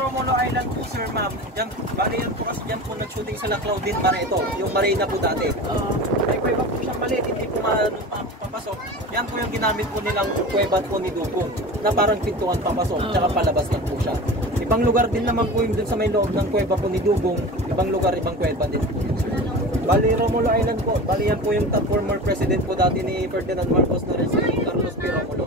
Romulo Island po, sir, ma'am. Bali yan po kasi dyan po nag-shooting sa Laclao din, ito. Yung marina po dati. May kuweba po siyang maliit, hindi po papasok. Yan po yung ginamit po nilang kuweba po ni Dugong na parang pintuan papasok, tsaka palabas lang po siya. Ibang lugar din naman po yung dun sa may loob ng kuweba po ni Dugong. Ibang lugar, ibang kuweba din po. Bali, Romulo Island po. Bali yan po yung top former president po dati ni Ferdinand Marcos na rin si Carlos P. Romulo.